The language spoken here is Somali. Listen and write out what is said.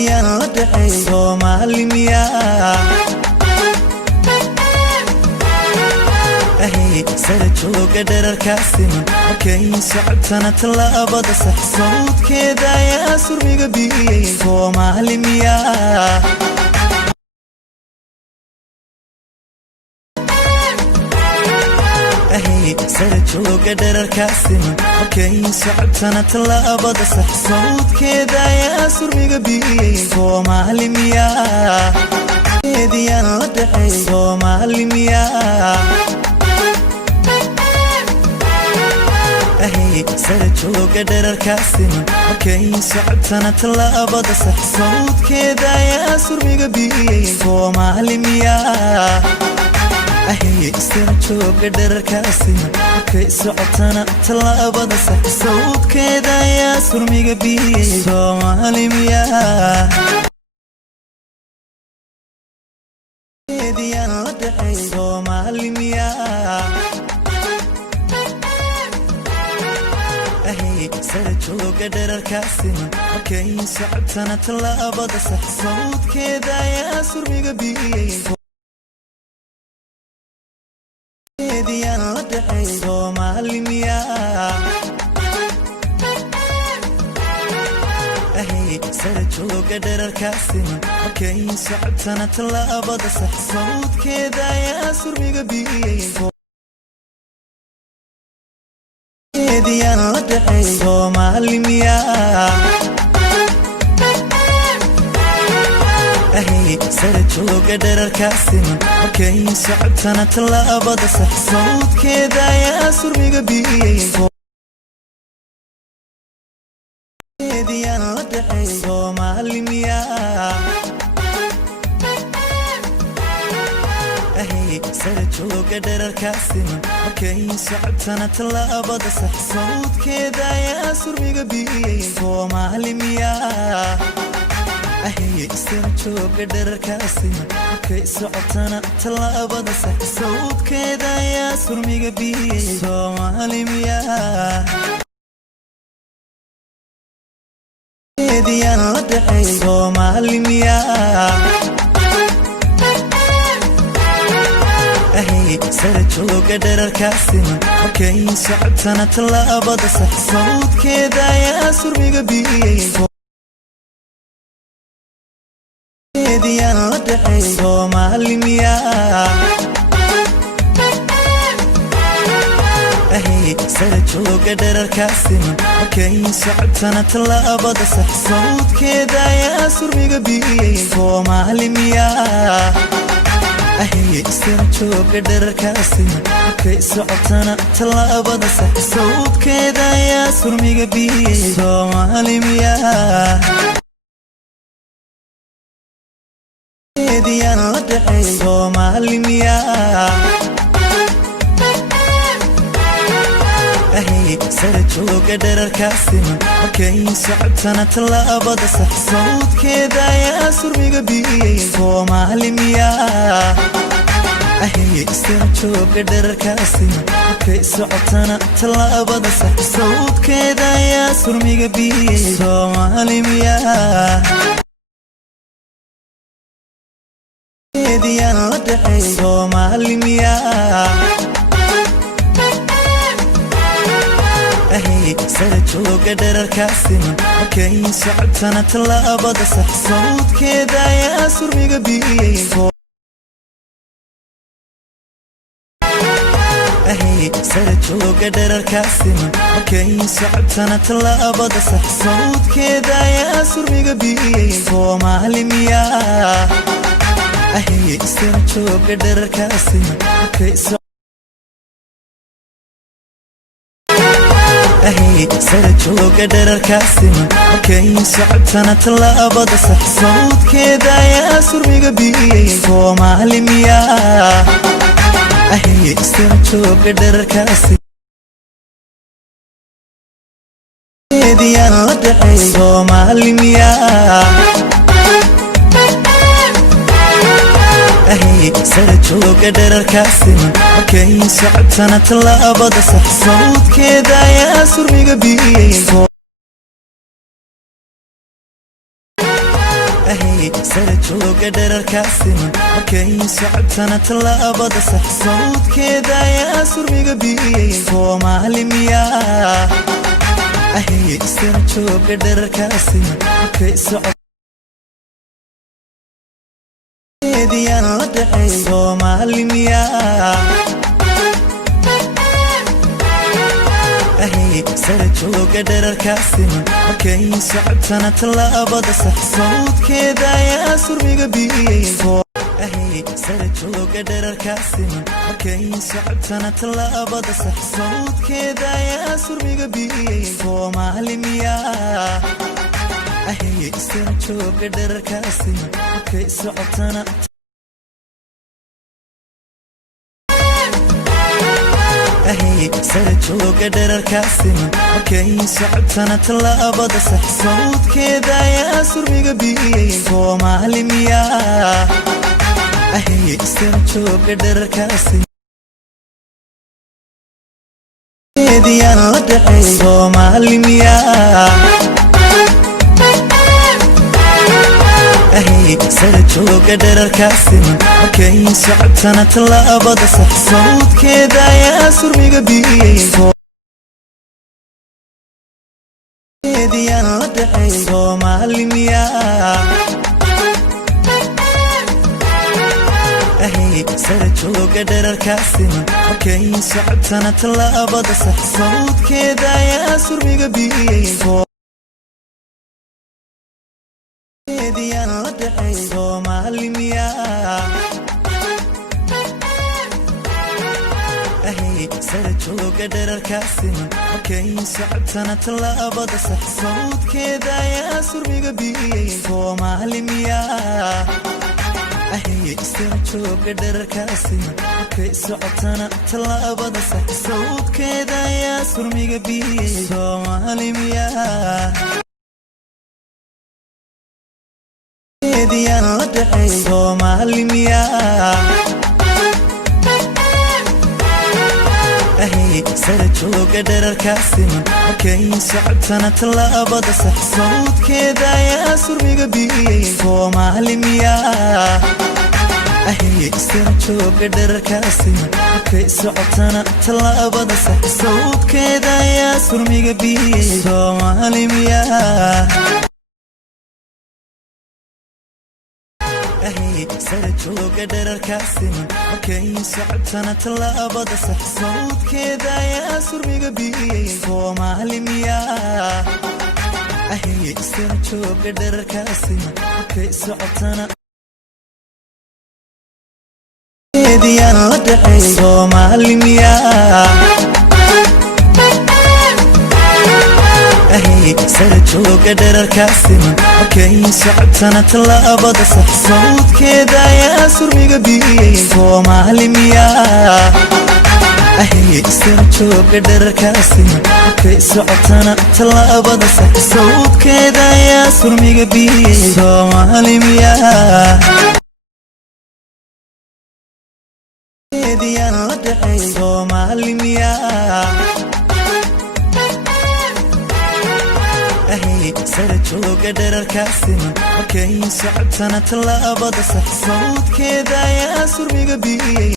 Ediyan la dhacay Soomaali miyaa ahay sare jooga dherarkaasiman markay socotana tallaabada sax sawdkeeda ayaa surmiga biyey Soomaali miyaa ahay sare jooga dherarkaasiman markay socotana tallaabada sax sawdkeeda ayaa surmiga biyey Soomaali miyaa Ediyan la dhacay Soomaali miyaa ahay sare jooga dherarkaasiman markay socotana tallaabada sax sawdkeeda ayaa surmiga biyey Soomaali miyaa ahay sare jooga dherarkaasiman markay socotana tallaabada sax sawdkeeda ayaa surmiga biyey Soomaali miyaa Ediyan la dhacay Soomaali miyaa ahay sare jooga dherarkaasiman markay socotana tallaabada sax sawdkeeda ayaa surmiga biyey Ediyan la dhacay Soomaali miyaa ahay sare jooga dherarkaasiman markay socotana tallaabada sax sawdkeeda ayaa surmiga biyey Ediyan la dhacay Soomaali miyaa ahay sare jooga dherarkaasiman markay socotana tallaabada sax sawdkeeda ayaa surmiga biyey Ediyan la dhacay Soomaali miyaa ahay sare jooga dherarkaasiman markay socotana tallaabada sax sawdkeeda ayaa surmiga biyey Soomaali miyaa ahay sare jooga dherarkaasiman markay socotana tallaabada sax sawdkeeda ayaa surmiga biyey Soomaali miyaa Ediyan la dhacay Soomaali miyaa ahay sare jooga dherarkaasiman markay socotana tallaabada sax sawdkeeda ayaa surmiga biyey Ediyan la dhacay Soomaali miyaa ahay sare jooga dherarkaasiman markay socotana tallaabada sax sawdkeeda ayaa surmiga biyey Soomaali miyaa ahay sare jooga dherarkaasiman markay socotana tallaabada sax sawdkeeda ayaa surmiga biyey Soomaali miyaa Ediyan la dhacay Soomaali miyaa ahay sare jooga dherarkaasiman markay socotana tallaabada sax sawdkeeda ayaa surmiga biyey Soomaali miyaa ahay sare jooga dherarkaasiman markay socotana tallaabada sax sawdkeeda ayaa surmiga biyey Soomaali miyaa Ediyan la dhacay Soomaali miyaa ahay sare jooga dherarkaasiman markay socotana tallaabada sax sawdkeeda ayaa surmiga biyey ahay sare jooga dherarkaasiman markay socotana tallaabada sax sawdkeeda ayaa surmiga biyey Soomaali miyaa ahay sare jooga dherarkaasiman markay ahay sare jooga dherarkaasiman markay socotana tallaabada sax sawdkeeda ayaa surmiga biyey Soomaali miyaa ahay sare jooga dherarkaasiman Ediyan la dhacay Soomaali miyaa ahay sare jooga dherarkaasiman markay socotana tallaabada sax sawdkeeda ayaa surmiga biyey أهي سرجوك درر كاسم أوكي سعبتنا تلابد صح صوت كذا يا سرمي قبي صومالي مياه أهي سرجوك درر كاسم أوكي سعب ديان لدعي صومالي مياه أهي سرجوك درر كاسم أوكي سعبتنا تلابد صح صوت كذا يا سرمي قبي أهي سرجوك درر كاسم أوكي سعبتنا تلابد صح صوت كذا يا سرمي قبي صومالي مياه أهي سرجوك درر كاسم أوكي سعبتنا أهي سرجوك درر كاسم أوكي سعبتنا تلابد صح صوت كذا يا سرمي قبي صومالي مياه أهي سرجوك درر كاسم ديان لدعي صومالي مياه أهي سرجوك درر كاسم أوكي سعبتنا تلابد صح صوت كذا يا سرمي قبي ديان لدعي صومالي مياه أهي سرجوك درر كاسم أوكي سعبتنا تلابد صح صوت كذا يا سرمي قبي ديان لدعي صومالي مياه أهي سرجوك درر كاسم أوكي سعبتنا تلابد صح صوت كذا يا سرمي قبي صومالي مياه أهي سرجوك درر كاسم أوكي سعبتنا تلابد صح صوت كذا يا سرمي قبي صومالي مياه ديان لدعي صومالي مياه أهي سرجوك درر كاسم أوكي سعبتنا تلابد صح صوت كذا يا سرمي قبي صومالي مياه أهي سرجوك درر كاسم أوكي سعبتنا تلابد صح صوت كذا يا سرمي قبي صومالي مياه أهي سرجوك درر كاسم أوكي سعبتنا تلابد صح صوت كذا يا سرمي قبي صومالي مياه أهي سرجوك درر كاسم أوكي سعبتنا ديان لدعي صومالي مياه أهي سرجوك درر كاسم أوكي سعبتنا تلابد صح صوت كذا يا سرمي قبي صومالي مياه أهي سرجوك درر كاسم أوكي سعبتنا تلابد صح صوت كذا يا سرمي قبي صومالي مياه ديان لدعي صومالي مياه أهي سرجوك درر كاسم أوكي سعبتنا تلابد صح صوت كذا يا سرمي قبي